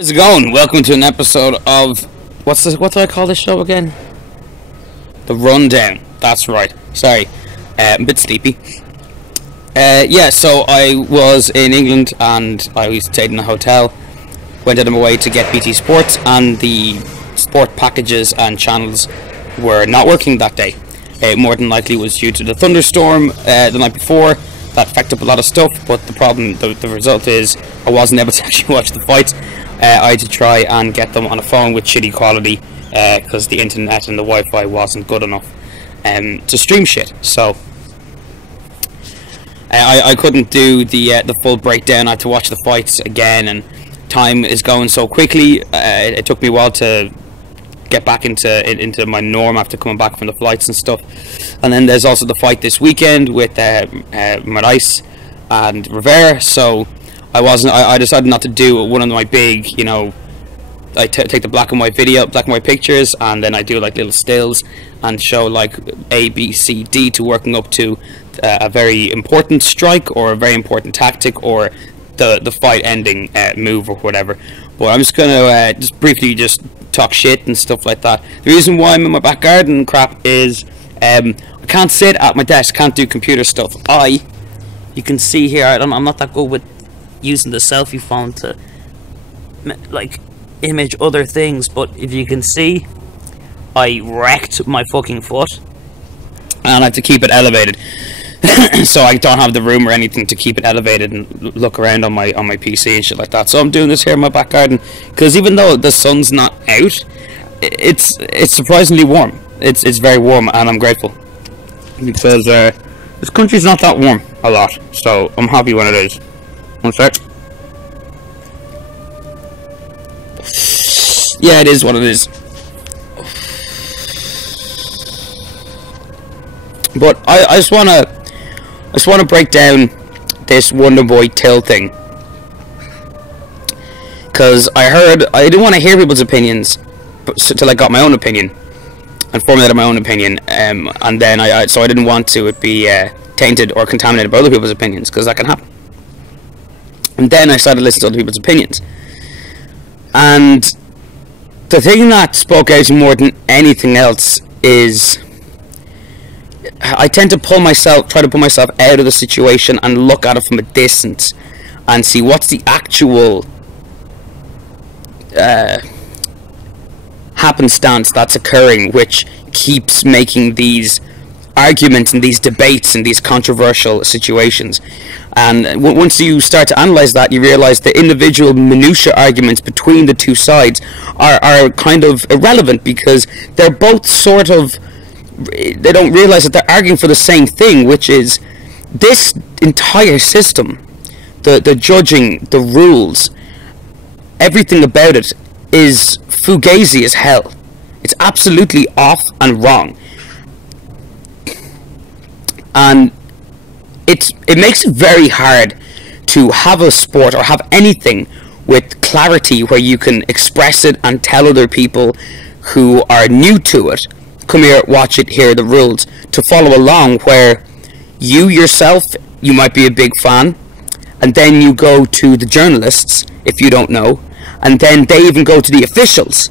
How's it going? Welcome to an episode of what do I call this show again? The Rundown. That's right. Sorry, I'm a bit sleepy. So I was in England and I stayed in a hotel. Went out of my way to get BT Sports, and the sport packages and channels were not working that day. More than likely was due to the thunderstorm the night before. That affected up a lot of stuff, but the result is I wasn't able to actually watch the fights. I had to try and get them on a phone with shitty quality because the internet and the Wi-Fi wasn't good enough to stream shit. So I couldn't do the full breakdown. I had to watch the fights again, and time is going so quickly. It took me a while to get back into my norm after coming back from the flights and stuff. And then there's also the fight this weekend with Marais and Rivera. So I decided not to do one of my big, I take the black and white pictures, and then I do like little stills and show like A, B, C, D to working up to a very important strike or a very important tactic or the fight ending move or whatever. But I'm just gonna just briefly just talk shit and stuff like that. The reason why I'm in my back garden and crap is I can't sit at my desk, can't do computer stuff. You can see here, I'm not that good with using the selfie phone to like image other things, but if you can see, I wrecked my fucking foot and I have to keep it elevated. So I don't have the room or anything to keep it elevated and look around on my PC and shit like that. So I'm doing this here in my back garden because even though the sun's not out, it's surprisingly warm. It's very warm, and I'm grateful because this country's not that warm a lot. So I'm happy when it is. One sec. Yeah, it is what it is. But I just wanna break down this Wonderboy Till thing, because I didn't want to hear people's opinions till I got my own opinion and formulated my own opinion, and then I didn't want to it be tainted or contaminated by other people's opinions, because that can happen. And then I started listening to other people's opinions, and the thing that spoke out more than anything else is I tend to try to pull myself out of the situation and look at it from a distance and see what's the actual happenstance that's occurring, which keeps making these arguments and these debates and these controversial situations. And once you start to analyze that, you realize the individual minutiae arguments between the two sides are kind of irrelevant, because they're both they don't realize that they're arguing for the same thing, which is this entire system, the judging, the rules, everything about it is fugazi as hell. It's absolutely off and wrong, and it makes it very hard to have a sport or have anything with clarity where you can express it and tell other people who are new to it, come here, watch it, here are the rules, to follow along, where you yourself, you might be a big fan, and then you go to the journalists, if you don't know, and then they even go to the officials,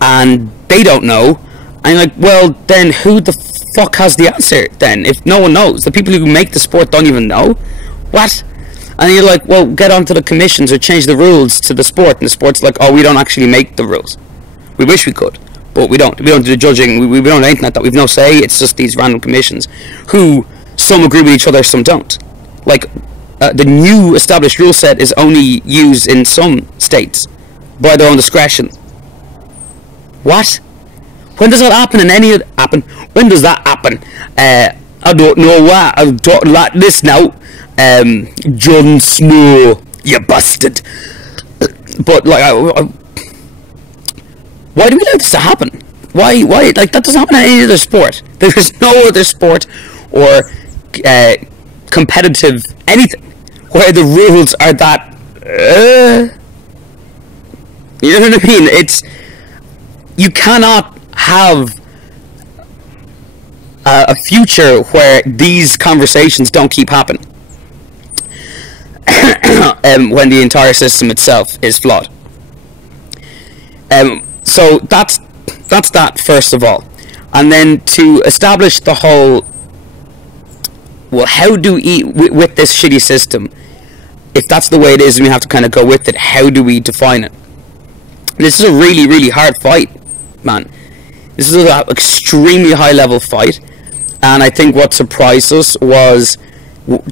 and they don't know, and you're like, well, then who the fuck has the answer then, if no one knows? The people who make the sport don't even know? What? And you're like, well, get onto the commissions or change the rules to the sport, and the sport's like, oh, we don't actually make the rules. We wish we could, but we don't do the judging, we don't do anything like that, we've no say. It's just these random commissions who some agree with each other, some don't. Like the new established rule set is only used in some states by their own discretion. What? When does that happen in any of when does that happen? I don't know why I'm talking like this now. Jon Snow, you bastard. But like why do we allow this to happen? Why? Like, that doesn't happen in any other sport. There's no other sport or competitive anything where the rules are that. You know what I mean? You cannot have a future where these conversations don't keep happening when the entire system itself is flawed. So that's that first of all, and then to establish the whole. Well, how do we with this shitty system? If that's the way it is, and we have to kind of go with it, how do we define it? This is a really, really hard fight, man. This is an extremely high level fight, and I think what surprised us was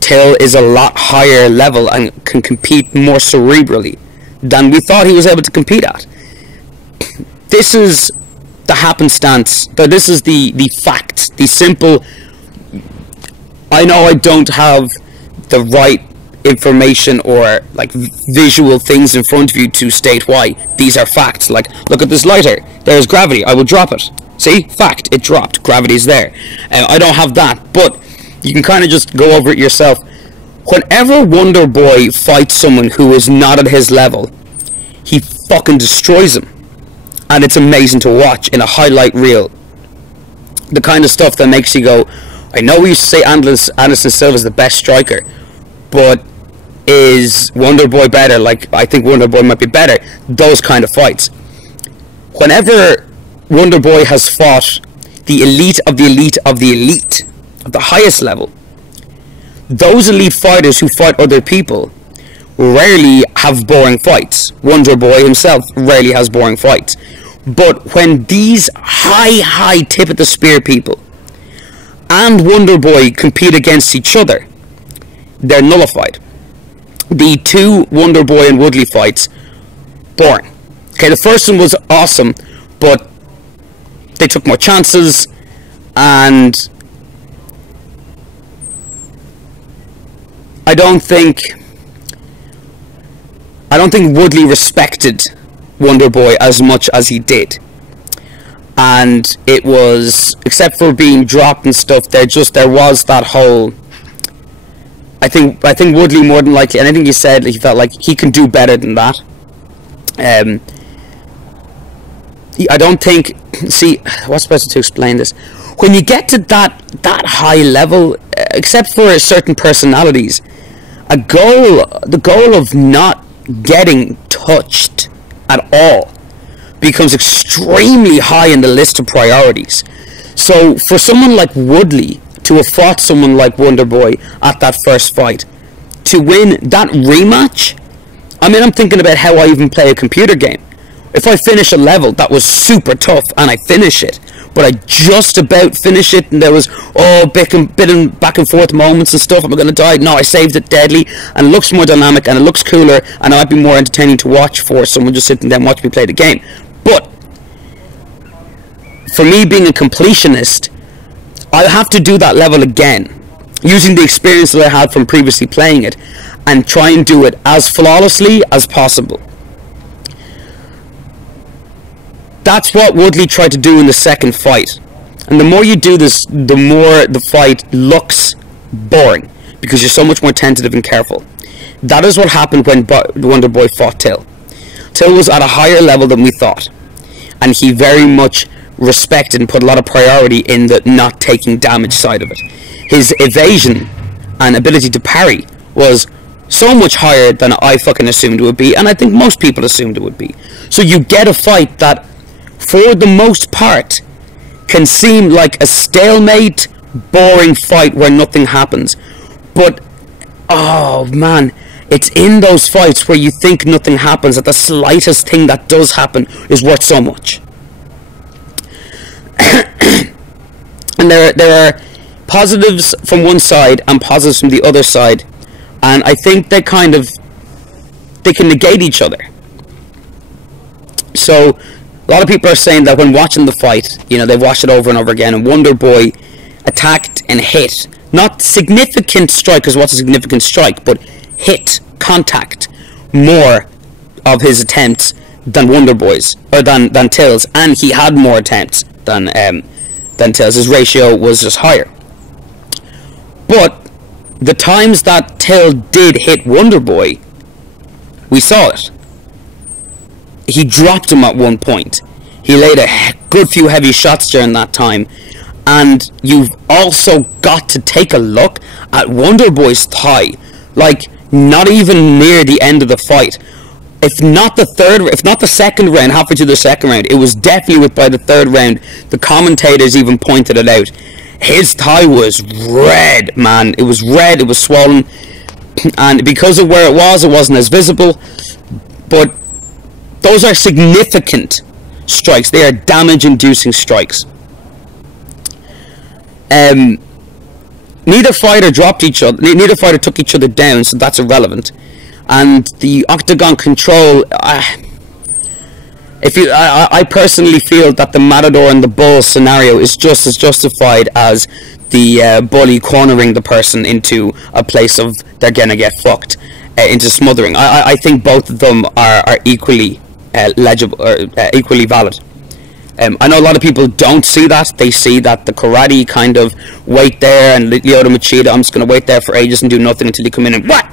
Till is a lot higher level and can compete more cerebrally than we thought he was able to compete at. This is the happenstance, but this is the facts, the simple. I know I don't have the right information or like visual things in front of you to state why these are facts. Like, look at this lighter, there's gravity, I will drop it. See, fact, it dropped, gravity's there. I don't have that, but you can kind of just go over it yourself. Whenever Wonderboy fights someone who is not at his level, he fucking destroys him, and it's amazing to watch in a highlight reel. The kind of stuff that makes you go, I know we used to say Anderson Silva is the best striker, but is Wonderboy better? Like, I think Wonderboy might be better. Those kind of fights. Whenever Wonderboy has fought the elite of the elite of the elite, of the highest level, those elite fighters who fight other people rarely have boring fights. Wonderboy himself rarely has boring fights. But when these high tip of the spear people and Wonderboy compete against each other, they're nullified. The two Wonderboy and Woodley fights, boring. Okay, the first one was awesome, but they took more chances, and I don't think Woodley respected Wonderboy as much as he did. And it was, except for being dropped and stuff, there was that whole, I think Woodley more than likely, and I think he said he felt like he can do better than that. I don't think, see, what's supposed to explain this? When you get to that high level, except for certain personalities, the goal of not getting touched at all becomes extremely high in the list of priorities. So for someone like Woodley to have fought someone like Wonderboy at that first fight, to win that rematch, I mean, I'm thinking about how I even play a computer game. If I finish a level that was super tough and I finish it, but I just about finish it, and there was bitten back and forth moments and stuff, am I going to die? No, I saved it deadly, and it looks more dynamic, and it looks cooler, and it might be more entertaining to watch for someone just sitting there and watching me play the game. But for me, being a completionist, I'll have to do that level again, using the experience that I had from previously playing it, and try and do it as flawlessly as possible. That's what Woodley tried to do in the second fight. And the more you do this, the more the fight looks boring, because you're so much more tentative and careful. That is what happened when Wonderboy fought Till. Till was at a higher level than we thought, and he very much respected and put a lot of priority in the not taking damage side of it. His evasion and ability to parry was so much higher than I fucking assumed it would be, and I think most people assumed it would be. So you get a fight that, for the most part, can seem like a stalemate, boring fight where nothing happens. But, oh man, it's in those fights where you think nothing happens that the slightest thing that does happen is worth so much. And there are positives from one side and positives from the other side, and I think they can negate each other. So a lot of people are saying that when watching the fight, they've watched it over and over again, and Wonderboy attacked and hit, not significant strike, because what's a significant strike, but hit, contact, more of his attempts than Wonderboy's, or than Till's, and he had more attempts than Till's. His ratio was just higher. But the times that Till did hit Wonderboy, we saw it. He dropped him at one point. He laid a good few heavy shots during that time. And you've also got to take a look at Wonderboy's thigh. Like, not even near the end of the fight. if not the second round, halfway through the second round, it was definitely by the third round. The commentators even pointed it out. His thigh was red, man. It was red. It was swollen, and because of where it wasn't as visible. But those are significant strikes. They are damage-inducing strikes. Neither fighter dropped each other. Neither fighter took each other down, so that's irrelevant. And the octagon control, I personally feel that the Matador and the Bull scenario is just as justified as the bully cornering the person into a place of they're gonna get fucked, into smothering. I think both of them are equally legible, or equally valid. I know a lot of people don't see that. They see that the karate kind of wait there, and Lyoto Machida, I'm just gonna wait there for ages and do nothing until you come in and whack.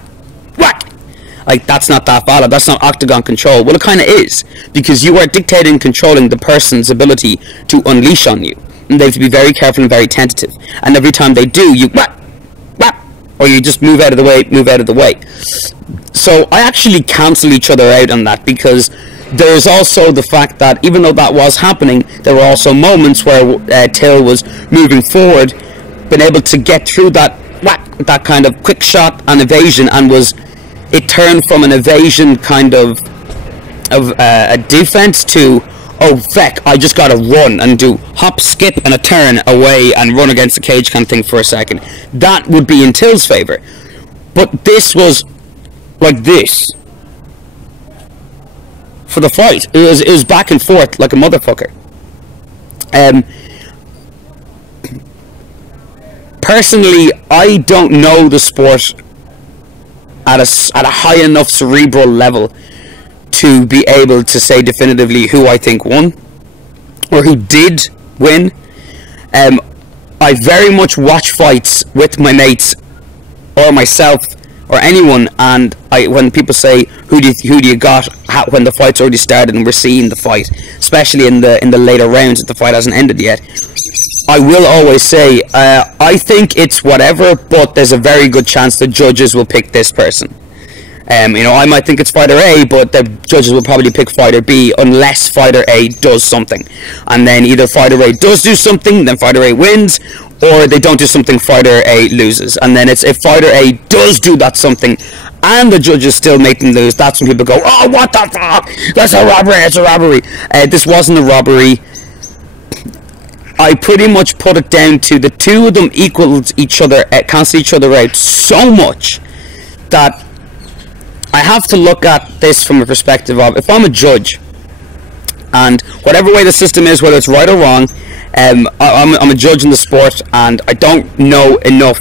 Like, that's not that valid. That's not octagon control. Well, it kind of is, because you are dictating and controlling the person's ability to unleash on you, and they have to be very careful and very tentative. And every time they do, you whack, or you just move out of the way. So I actually cancel each other out on that, because there's also the fact that even though that was happening, there were also moments where Till was moving forward, been able to get through that kind of quick shot and evasion, and it turned from an evasion kind of a defense to, oh feck, I just gotta run and do hop, skip and a turn away and run against the cage kind of thing for a second. That would be in Till's favour. But this was like this for the fight. It was back and forth like a motherfucker. Personally, I don't know the sport at a high enough cerebral level to be able to say definitively who I think won or who did win. I very much watch fights with my mates or myself or anyone, and when people say who do you got when the fight's already started and we're seeing the fight, especially in the later rounds if the fight hasn't ended yet, I will always say I think it's whatever, but there's a very good chance the judges will pick this person. I might think it's fighter A, but the judges will probably pick fighter B unless fighter A does something, and then either fighter A does do something, then fighter A wins, or they don't do something, fighter A loses. And then it's if fighter A does do that something and the judges still make them lose, that's when people go, oh, what the fuck, that's a robbery, it's a robbery. This wasn't a robbery. I pretty much put it down to the two of them equaled each other, cancel each other out so much that I have to look at this from a perspective of, if I'm a judge, and whatever way the system is, whether it's right or wrong, I'm a judge in the sport, and I don't know enough.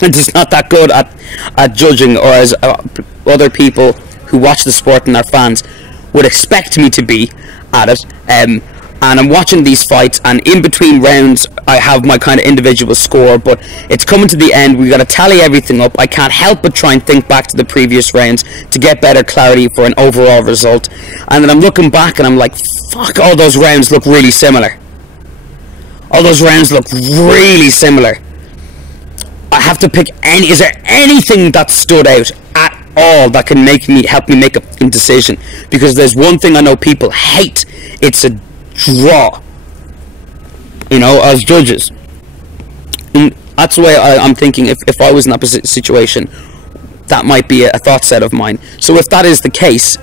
I'm just not that good at judging, or as other people who watch the sport and are fans would expect me to be at it. And I'm watching these fights, and in between rounds I have my kind of individual score, but it's coming to the end, we got to tally everything up. I can't help but try and think back to the previous rounds to get better clarity for an overall result, and then I'm looking back and I'm like, fuck, all those rounds look really similar. All those rounds look really similar. I have to pick is there anything that stood out at all that can help me make a decision? Because there's one thing I know people hate, it's a draw, as judges. And that's the way I'm thinking. If I was in that situation, that might be a thought set of mine. So if that is the case,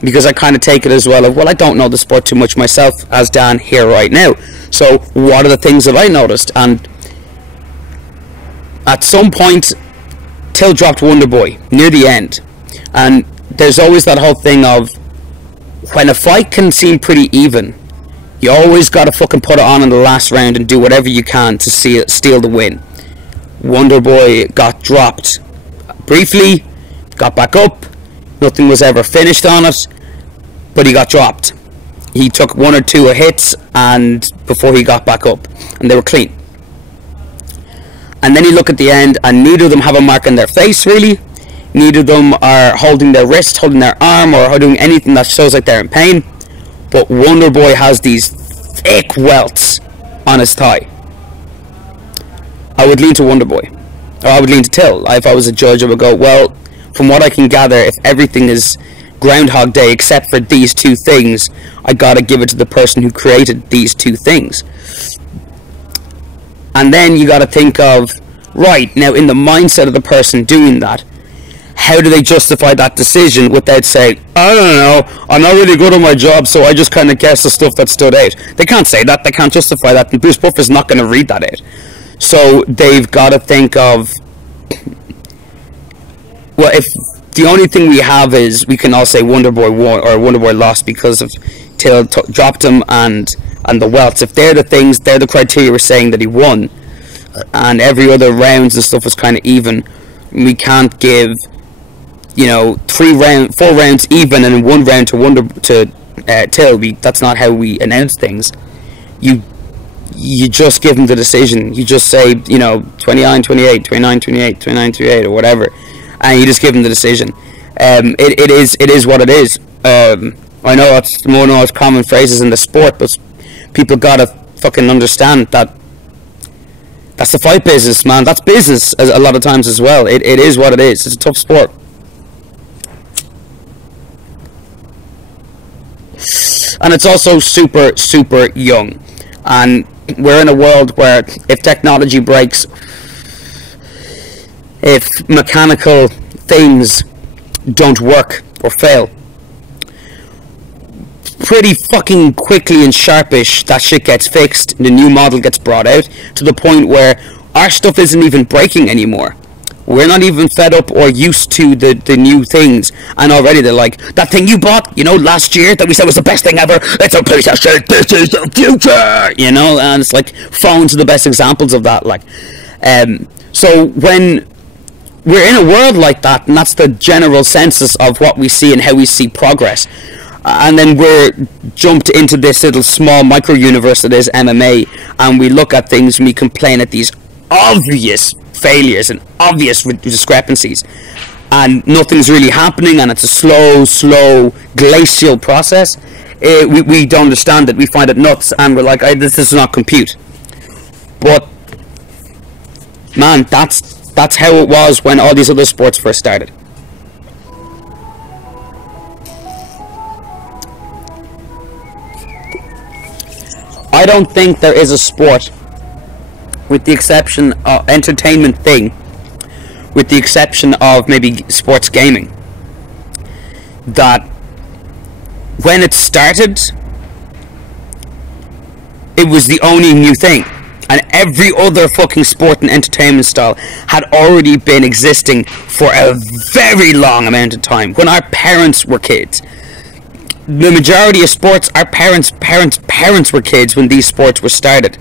because I kind of take it as well of, well, I don't know the sport too much myself as Dan here right now, so what are the things that I noticed? And at some point Till dropped Wonderboy near the end, and there's always that whole thing of when a fight can seem pretty even, you always gotta fucking put it on in the last round and do whatever you can to steal the win. Wonderboy got dropped briefly, got back up, nothing was ever finished on it, but he got dropped. He took one or two hits and before he got back up, and they were clean. And then you look at the end, and neither of them have a mark on their face really, neither of them are holding their wrist, holding their arm, or doing anything that shows like they're in pain. But Wonderboy has these thick welts on his thigh. I would lean to Wonderboy, or I would lean to Till. If I was a judge, I would go, well, from what I can gather, if everything is Groundhog Day, except for these two things. I gotta give it to the person who created these two things. And then you gotta think of, right, now in the mindset of the person doing that, how do they justify that decision without saying, I don't know, I'm not really good at my job, so I just kind of guess the stuff that stood out. They can't say that, they can't justify that, and Bruce Buffer's not going to read that out. So they've got to think of, well, if the only thing we have is, we can all say Wonderboy won, or Wonderboy lost because of Till dropped him and the welts. If they're the things, they're the criteria we're saying that he won, and every other rounds and stuff was kind of even, we can't give, you know, 4 rounds even and 1 round to Till. That's not how we announce things. You just give them the decision. You just say, you know, 29-28, 29-28, 29-28, or whatever, and you just give them the decision. It is what it is. I know it's one of the most common phrases in the sport, but people gotta fucking understand that that's the fight business, man. That's business a lot of times as well. It is what it is. It's a tough sport. And it's also super, super young. And we're in a world where if technology breaks, if mechanical things don't work or fail, pretty fucking quickly and sharpish that shit gets fixed, the new model gets brought out, to the point where our stuff isn't even breaking anymore. We're not even fed up or used to the new things, and already they're like, that thing you bought, you know, last year that we said was the best thing ever, it's a piece of shit, this is the future, you know. And it's like, phones are the best examples of that. Like, so when we're in a world like that, and that's the general census of what we see and how we see progress, and then we're jumped into this little small micro universe that is MMA, and we look at things and we complain at these obvious failures and obvious discrepancies, and nothing's really happening, and it's a slow glacial process. We don't understand it. We find it nuts, and we're like, this does not compute. But man, that's how it was when all these other sports first started. I don't think there is a sport, with the exception of entertainment thing, with the exception of maybe sports gaming, that when it started, it was the only new thing, and every other fucking sport and entertainment style had already been existing for a very long amount of time. When our parents were kids, the majority of sports, our parents were kids when these sports were started.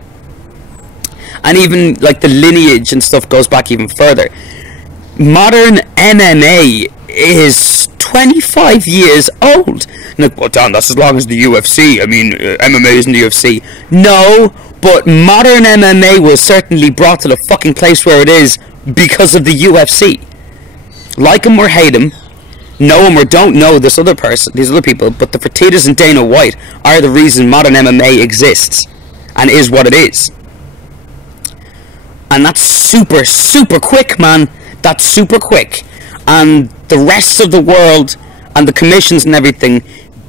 And even like the lineage and stuff goes back even further. Modern MMA is 25 years old. And like, well, damn, that's as long as the UFC. I mean, MMA isn't the UFC. No, but modern MMA was certainly brought to the fucking place where it is because of the UFC. Like him or hate him, know him or don't know this other person, these other people, but the Fertittas and Dana White are the reason modern MMA exists and is what it is. And that's super, super quick, man. That's super quick. And the rest of the world and the commissions and everything,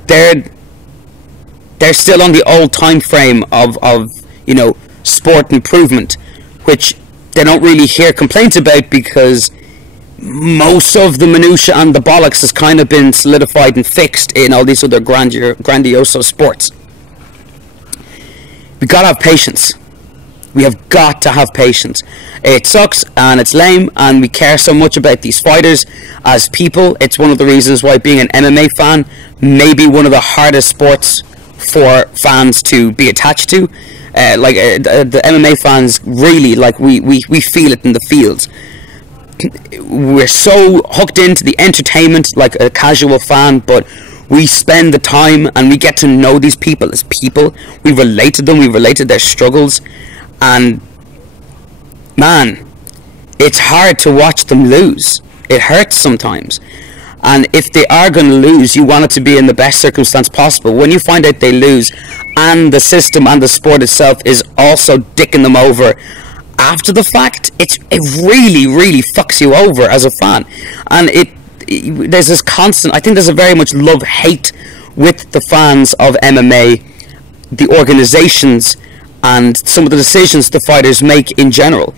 they're still on the old time frame of you know, sport improvement, which they don't really hear complaints about because most of the minutiae and the bollocks has kind of been solidified and fixed in all these other grandioso sports. We gotta have patience. We have got to have patience. It sucks and it's lame, and we care so much about these fighters as people. It's one of the reasons why being an MMA fan may be one of the hardest sports for fans to be attached to. The MMA fans really, like, we feel it in the fields. We're so hooked into the entertainment like a casual fan, but we spend the time and we get to know these people as people. We relate to them, we relate to their struggles, and man, it's hard to watch them lose. It hurts sometimes. And if they are going to lose, you want it to be in the best circumstance possible. When you find out they lose and the system and the sport itself is also dicking them over after the fact, it really, really fucks you over as a fan. And it there's this constant, I think there's a very much love-hate with the fans of MMA, the organizations, and some of the decisions the fighters make in general,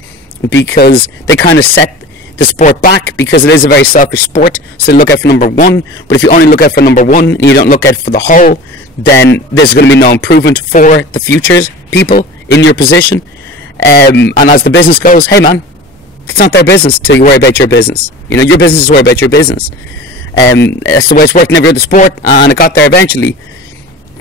because they kind of set the sport back, because it is a very selfish sport, so they look out for number one. But if you only look out for number one and you don't look out for the whole, then there's going to be no improvement for the futures people in your position. And as the business goes, hey man, it's not their business till you worry about your business. You know, your business is worry about your business. That's the way it's worked in every other sport, and it got there eventually.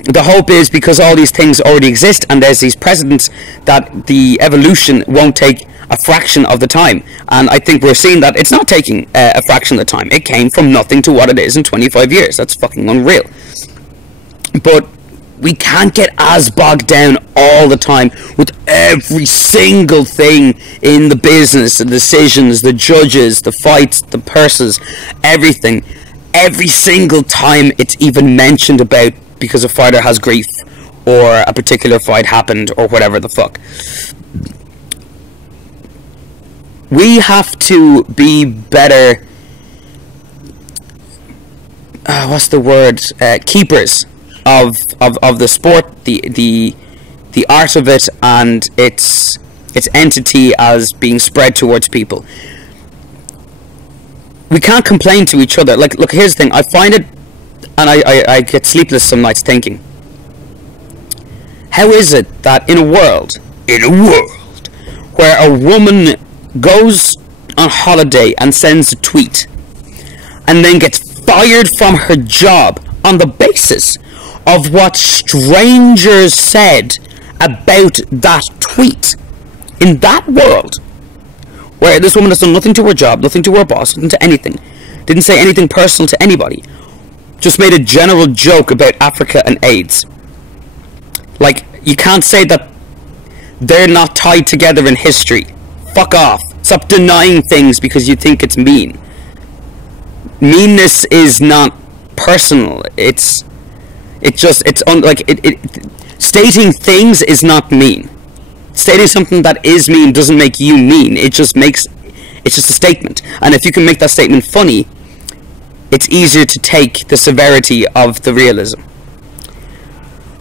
The hope is, because all these things already exist and there's these precedents, that the evolution won't take a fraction of the time. And I think we're seeing that it's not taking a fraction of the time. It came from nothing to what it is in 25 years. That's fucking unreal. But we can't get as bogged down all the time with every single thing in the business, the decisions, the judges, the fights, the purses, everything. Every single time it's even mentioned about because a fighter has grief, or a particular fight happened, or whatever the fuck. We have to be better, what's the word, keepers of the sport, the art of it, and its entity as being spread towards people. We can't complain to each other. Like, look, here's the thing, I find it, and I get sleepless some nights thinking, how is it that in a world where a woman goes on holiday and sends a tweet and then gets fired from her job on the basis of what strangers said about that tweet, in that world where this woman has done nothing to her job, nothing to her boss, nothing to anything, didn't say anything personal to anybody, just made a general joke about Africa and AIDS. Like, you can't say that they're not tied together in history. Fuck off. Stop denying things because you think it's mean. Meanness is not personal. Stating things is not mean. Stating something that is mean doesn't make you mean. It's just a statement. And if you can make that statement funny, it's easier to take the severity of the realism.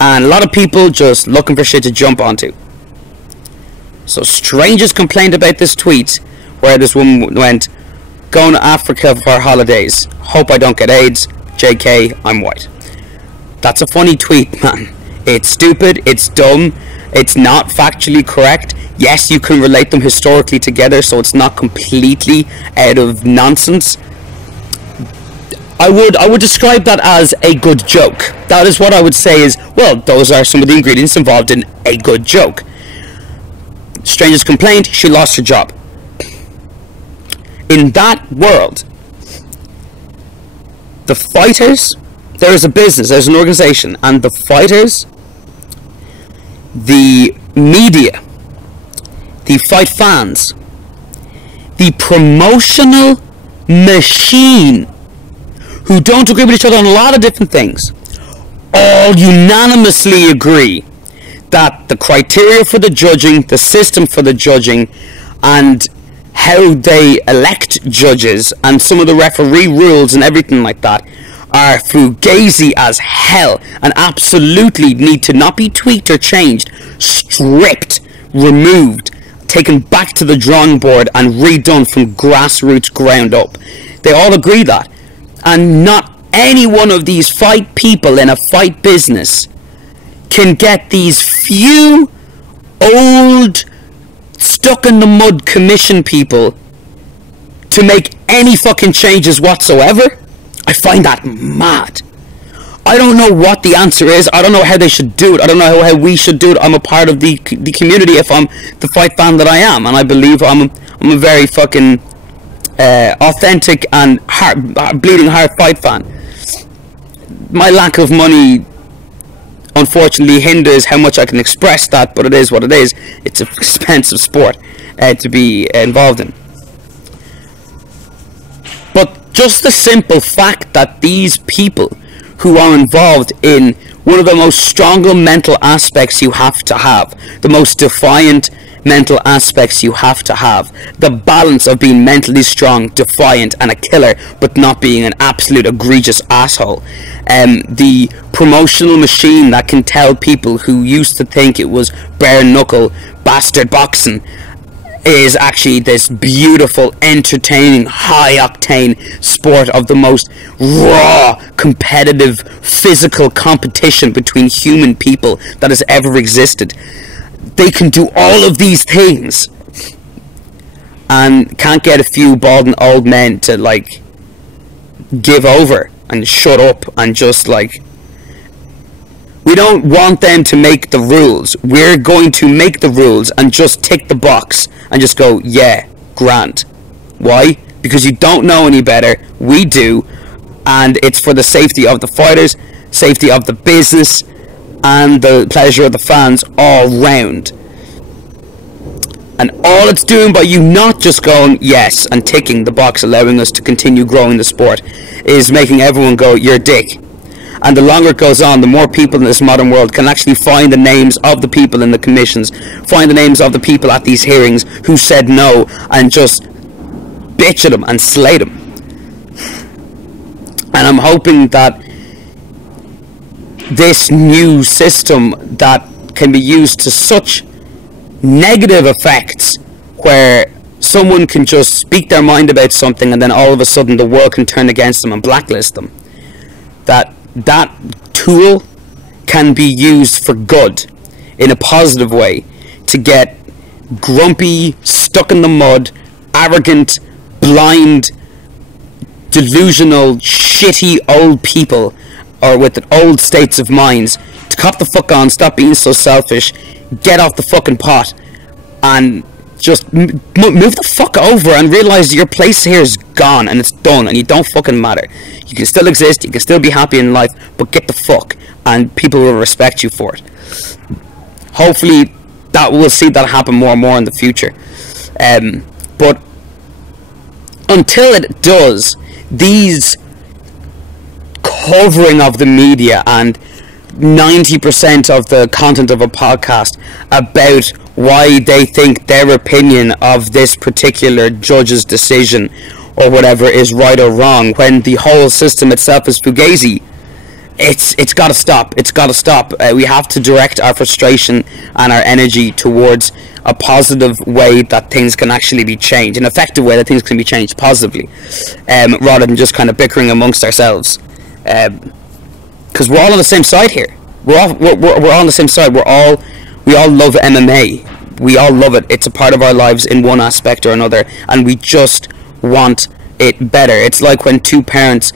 And a lot of people just looking for shit to jump onto. So strangers complained about this tweet where this woman went, going to Africa for holidays, hope I don't get AIDS, JK, I'm white. That's a funny tweet, man. It's stupid, it's dumb, it's not factually correct. Yes, you can relate them historically together, so it's not completely out of nonsense. I would describe that as a good joke. That is what I would say is, well, those are some of the ingredients involved in a good joke. Strangers complained, she lost her job. In that world, the fighters, there is a business, there's an organization, and the fighters, the media, the fight fans, the promotional machine, who don't agree with each other on a lot of different things, all unanimously agree that the criteria for the judging, the system for the judging, and how they elect judges, and some of the referee rules and everything like that, are fugazi as hell, and absolutely need to not be tweaked or changed, stripped, removed, taken back to the drawing board and redone from grassroots ground up. They all agree that. And not any one of these fight people in a fight business can get these few old, stuck-in-the-mud commission people to make any fucking changes whatsoever. I find that mad. I don't know what the answer is. I don't know how they should do it. I don't know how we should do it. I'm a part of the community if I'm the fight fan that I am. And I believe I'm a very fucking authentic and bleeding heart fight fan. My lack of money unfortunately hinders how much I can express that, but it is what it is. It's an expensive sport to be involved in. But just the simple fact that these people who are involved in one of the most stronger mental aspects you have to have, the most defiant mental aspects you have to have. The balance of being mentally strong, defiant, and a killer, but not being an absolute egregious asshole. The promotional machine that can tell people who used to think it was bare knuckle bastard boxing is actually this beautiful, entertaining, high-octane sport of the most raw, competitive, physical competition between human people that has ever existed. They can do all of these things and can't get a few balding old men to, like, give over and shut up and just, like... We don't want them to make the rules. We're going to make the rules and just tick the box and just go, yeah, grand. Why? Because you don't know any better. We do. And it's for the safety of the fighters, safety of the business, and the pleasure of the fans all round. And all it's doing by you not just going yes and ticking the box, allowing us to continue growing the sport, is making everyone go, you're a dick. And the longer it goes on, the more people in this modern world can actually find the names of the people in the commissions, find the names of the people at these hearings who said no, and just bitch at them and slay them. And I'm hoping that this new system that can be used to such negative effects, where someone can just speak their mind about something and then all of a sudden the world can turn against them and blacklist them, that tool can be used for good in a positive way to get grumpy, stuck in the mud, arrogant, blind, delusional, shitty old people, or with old states of minds, to cop the fuck on, stop being so selfish, get off the fucking pot, and just move the fuck over and realize your place here is gone and it's done and you don't fucking matter. You can still exist, you can still be happy in life, but get the fuck, and people will respect you for it. Hopefully that we'll see that happen more and more in the future. But until it does, these covering of the media and 90% of the content of a podcast about why they think their opinion of this particular judge's decision or whatever is right or wrong, when the whole system itself is fugazi, it's got to stop. It's got to stop. We have to direct our frustration and our energy towards a positive way that things can actually be changed, an effective way that things can be changed positively, rather than just kind of bickering amongst ourselves. Because we're all on the same side here. We're all on the same side. We all love MMA. We all love it. It's a part of our lives in one aspect or another, and we just want it better. It's like when two parents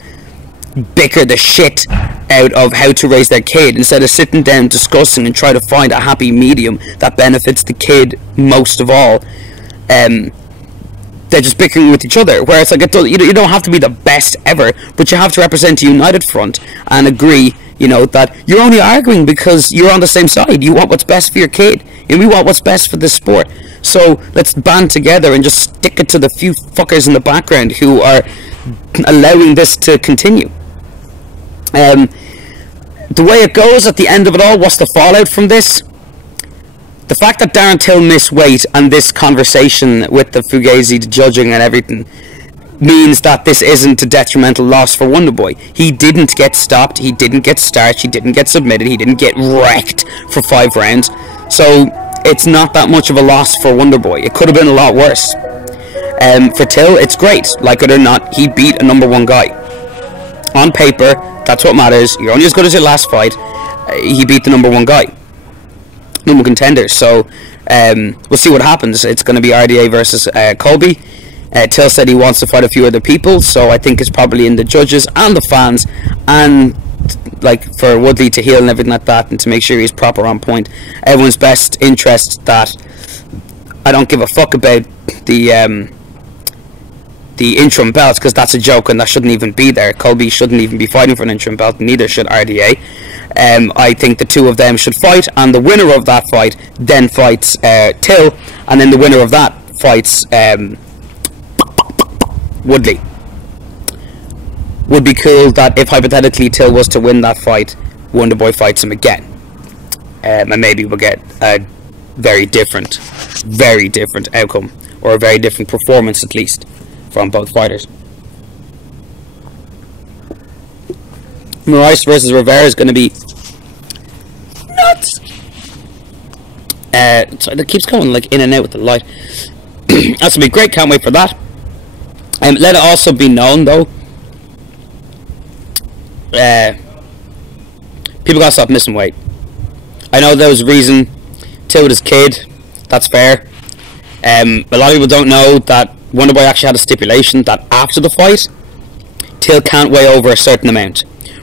bicker the shit out of how to raise their kid instead of sitting down, discussing, and try to find a happy medium that benefits the kid most of all. They're just bickering with each other, where it's like, you don't have to be the best ever, but you have to represent a united front and agree, that you're only arguing because you're on the same side. You want what's best for your kid, and we want what's best for this sport. So let's band together and just stick it to the few fuckers in the background who are allowing this to continue. The way it goes at the end of it all, what's the fallout from this? The fact that Darren Till missed weight and this conversation with the Fugazi, the judging and everything, means that this isn't a detrimental loss for Wonderboy. He didn't get stopped, he didn't get starched, he didn't get submitted, he didn't get wrecked for 5 rounds. So it's not that much of a loss for Wonderboy. It could have been a lot worse. For Till, it's great. Like it or not, he beat a number 1 guy. On paper, that's what matters. You're only as good as your last fight. He beat the number 1 guy. Number contender. So we'll see what happens. It's going to be RDA versus Colby. Till said he wants to fight a few other people, so I think it's probably in the judges and the fans, and like for Woodley to heal and everything like that, and to make sure he's proper on point. Everyone's best interest that I don't give a fuck about the interim belts, because that's a joke and that shouldn't even be there. Colby shouldn't even be fighting for an interim belt, neither should RDA. I think the two of them should fight, and the winner of that fight then fights Till, and then the winner of that fights Woodley. Would be cool that if hypothetically Till was to win that fight, Wonderboy fights him again, and maybe we'll get a very different very different outcome, or a very different performance at least, from both fighters. Moraes versus Rivera is going to be nuts. So it keeps going like in and out with the light. That's going to be great, can't wait for that. Let it also be known though, people gotta stop missing weight. I know there was a reason Till with his kid, that's fair. A lot of people don't know that Wonderboy actually had a stipulation that after the fight, Till can't weigh over a certain amount,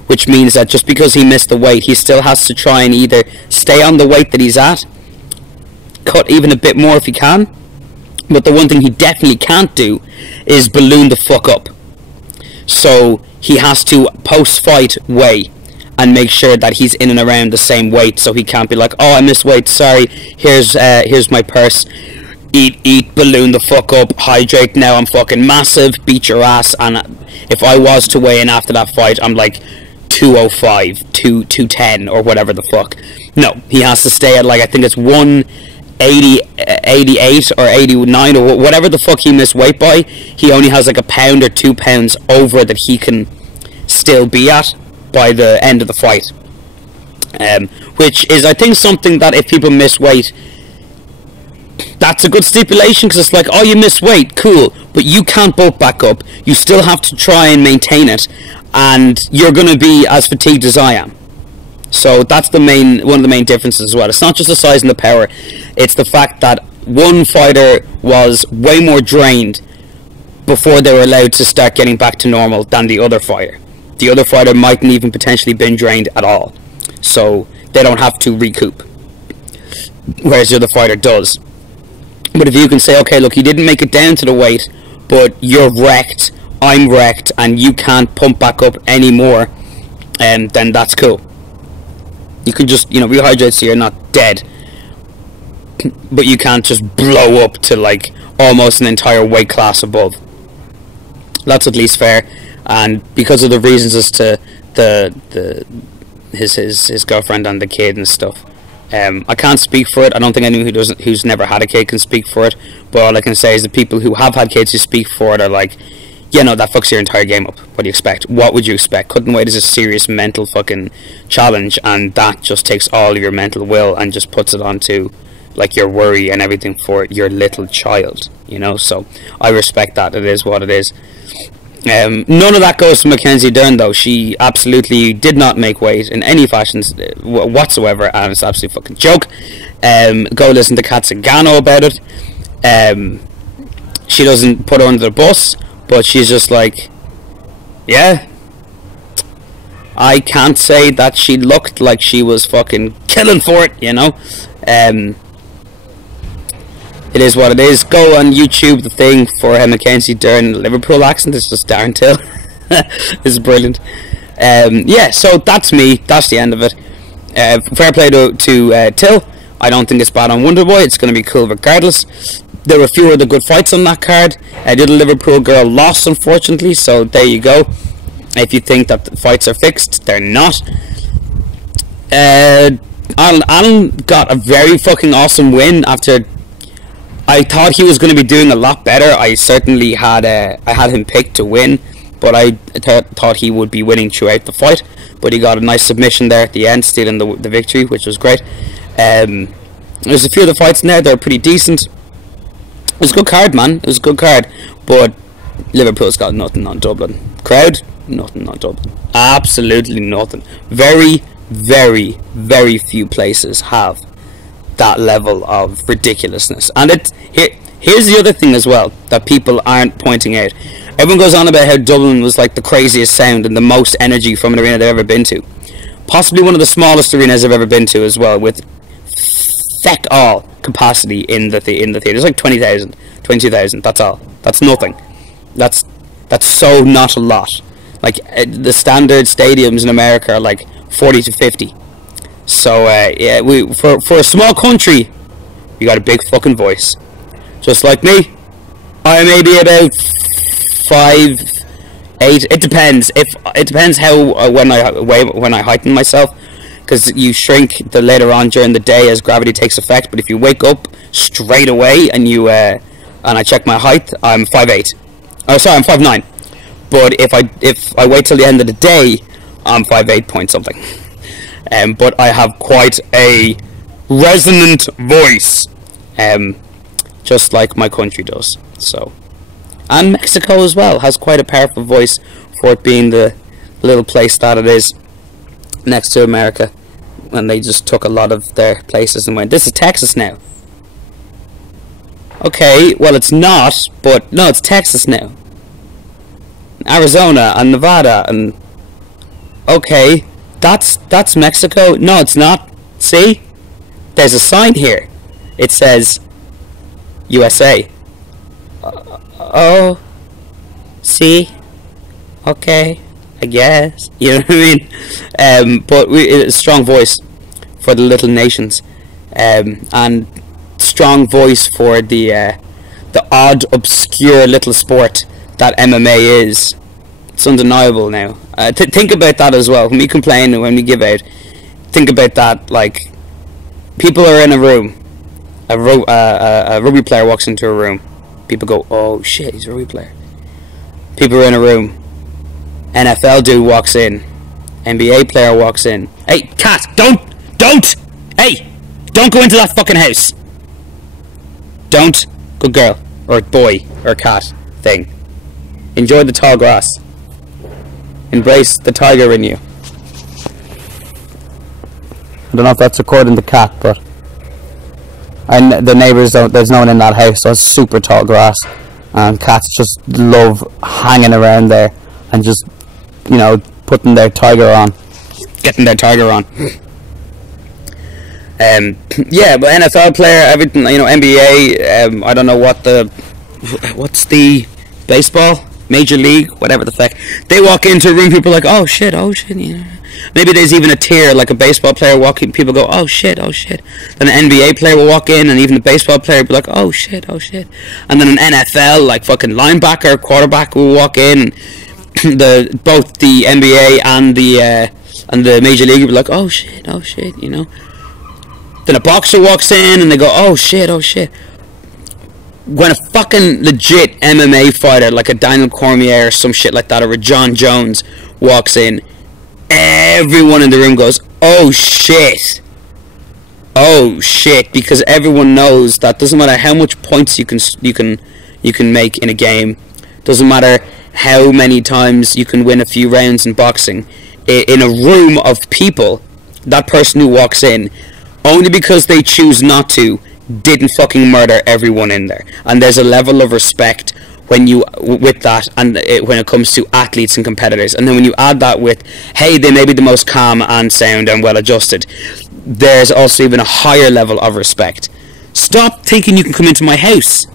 which means that just because he missed the weight, he still has to try and either stay on the weight that he's at, cut even a bit more if he can, but the one thing he definitely can't do is balloon the fuck up. So he has to post-fight weigh and make sure that he's in and around the same weight, so he can't be like, oh, I missed weight, sorry, here's my purse, eat, balloon the fuck up, hydrate, now I'm fucking massive, beat your ass. And if I was to weigh in after that fight, I'm like 205, 210, or whatever the fuck. No, he has to stay at, like, I think it's 188 or 89 or whatever the fuck he missed weight by. He only has like a pound or 2 pounds over that he can still be at by the end of the fight, which is, I think, something that if people miss weight, that's a good stipulation, because it's like, oh, you miss weight, cool, but you can't bulk back up, you still have to try and maintain it, and you're going to be as fatigued as I am. So that's one of the main differences as well. It's not just the size and the power, it's the fact that one fighter was way more drained before they were allowed to start getting back to normal than the other fighter. The other fighter mightn't even potentially been drained at all, so they don't have to recoup, whereas the other fighter does. But if you can say, okay, look, you didn't make it down to the weight, but you're wrecked, I'm wrecked, and you can't pump back up anymore, then that's cool. You can just, rehydrate so you're not dead, but you can't just blow up to like almost an entire weight class above. That's at least fair. And because of the reasons as to his girlfriend and the kid and stuff, I can't speak for it. I don't think anyone who's never had a kid can speak for it. But all I can say is the people who have had kids who speak for it are like, yeah, no, that fucks your entire game up. What do you expect? What would you expect? Cutting weight is a serious mental fucking challenge, and that just takes all of your mental will and just puts it onto like your worry and everything for your little child. So I respect that. It is what it is. None of that goes to Mackenzie Dern, though. She absolutely did not make weight in any fashion whatsoever, and it's an absolute fucking joke. Go listen to Kat Zingano about it. She doesn't put her under the bus, but she's just like, yeah, I can't say that she looked like she was fucking killing for it, It is what it is. Go on YouTube, the thing for Mackenzie Dern Liverpool accent. It's just Darren Till. This is brilliant. Yeah, so that's me. That's the end of it. Fair play to Till. I don't think it's bad on Wonderboy. It's going to be cool regardless. There were a few other good fights on that card. The other Liverpool girl lost, unfortunately, so there you go. If you think that the fights are fixed, they're not. Alan got a very fucking awesome win after... I thought he was going to be doing a lot better. I certainly had him picked to win, but I thought he would be winning throughout the fight. But he got a nice submission there at the end, stealing the victory, which was great. There's a few of the fights in there that are pretty decent. It was a good card, man. It was a good card. But Liverpool's got nothing on Dublin. Crowd, nothing on Dublin. Absolutely nothing. Very, very, very few places have that level of ridiculousness. And here's the other thing as well that people aren't pointing out. Everyone goes on about how Dublin was like the craziest sound and the most energy from an arena they've ever been to. Possibly one of the smallest arenas I've ever been to as well, with feck all capacity in the theatre. It's like 20,000, 22,000. That's all. That's nothing. That's so not a lot. Like the standard stadiums in America are like 40 to 50. So yeah, for a small country, you got a big fucking voice. Just like me, I may be about 5'8". It depends. It depends how when I heighten myself, because you shrink the later on during the day as gravity takes effect. But if you wake up straight away and you and I check my height, I'm 5'8". Oh, sorry, I'm 5'9". But if I wait till the end of the day, I'm 5'8" point something. But I have quite a resonant voice, just like my country does. So, and Mexico as well has quite a powerful voice for it being the little place that it is next to America, and they just took a lot of their places and went, this is Texas now. Okay, well it's not, but no, it's Texas now. Arizona and Nevada, and okay, that's Mexico. No, it's not. See, there's a sign here. It says USA. Oh, see, okay, I guess. You know what I mean? But a strong voice for the little nations, and strong voice for the odd, obscure little sport that MMA is. It's undeniable now. Think about that as well. When we complain and when we give out, think about that. Like, people are in a room. A rugby player walks into a room. People go, "Oh shit, he's a rugby player." People are in a room. NFL dude walks in. NBA player walks in. Hey, cat, don't! Hey, don't go into that fucking house. Don't. Good girl, or boy, or cat thing. Enjoy the tall grass. Embrace the tiger in you. I don't know if that's according to cat, but the neighbours don't. There's no one in that house, so it's super tall grass, and cats just love hanging around there and just, you know, putting their tiger on, getting their tiger on. Yeah, but NFL player, everything, you know, NBA. I don't know what's the baseball. Major League, whatever the fuck. They walk into a room, people are like, oh shit, you know. Maybe there's even a tier, like a baseball player walking, people go, oh shit. Then an NBA player will walk in, and even the baseball player will be like, oh shit. And then an NFL, like fucking linebacker, quarterback will walk in, and both the NBA and the Major League will be like, oh shit, you know. Then a boxer walks in, and they go, oh shit. When a fucking legit MMA fighter like a Daniel Cormier or some shit like that, or a John Jones walks in, everyone in the room goes, oh shit, because everyone knows that doesn't matter how much points you can make in a game, doesn't matter how many times you can win a few rounds in boxing, in a room of people, that person who walks in, only because they choose not to, didn't fucking murder everyone in there. And there's a level of respect with that, and when it comes to athletes and competitors. And then when you add that with, hey, they may be the most calm and sound and well adjusted, there's also even a higher level of respect. Stop thinking you can come into my house.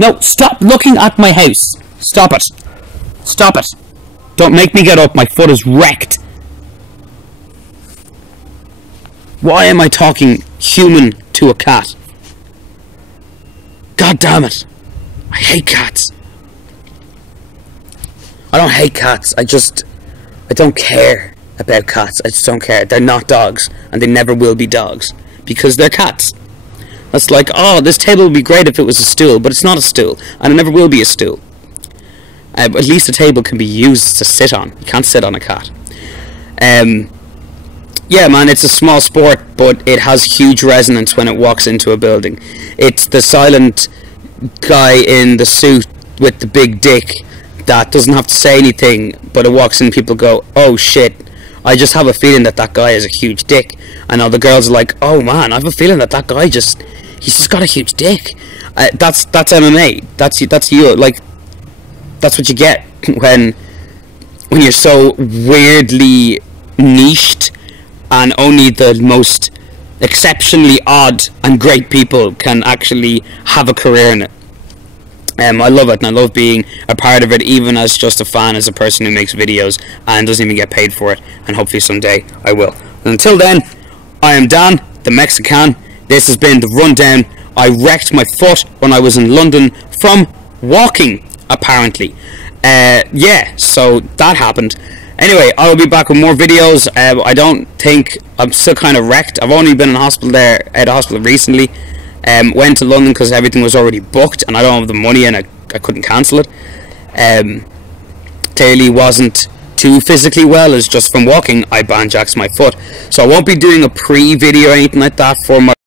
No, stop looking at my house. Stop it. Don't make me get up, my foot is wrecked. Why am I talking human to a cat? God damn it. I hate cats. I don't hate cats. I don't care about cats. I just don't care. They're not dogs, and they never will be dogs, because they're cats. That's like, oh, this table would be great if it was a stool, but it's not a stool, and it never will be a stool. At least a table can be used to sit on. You can't sit on a cat. Yeah, man, it's a small sport, but it has huge resonance when it walks into a building. It's the silent guy in the suit with the big dick that doesn't have to say anything, but it walks in, people go, oh shit, I just have a feeling that guy is a huge dick. And all the girls are like, oh man, I have a feeling that guy he's just got a huge dick. That's MMA. That's you. Like, that's what you get when you're so weirdly niched, and only the most exceptionally odd and great people can actually have a career in it. I love it, and I love being a part of it, even as just a fan, as a person who makes videos and doesn't even get paid for it, and hopefully someday I will. And until then, I am Dan, the Mexican. This has been The Rundown. I wrecked my foot when I was in London from walking, apparently. Yeah, so that happened. Anyway, I'll be back with more videos. I don't think I'm still kind of wrecked. I've only been in hospital at the hospital recently. Went to London because everything was already booked, and I don't have the money, and I couldn't cancel it. Clearly wasn't too physically well. It's just from walking I banjaxed my foot, so I won't be doing a pre-video or anything like that for my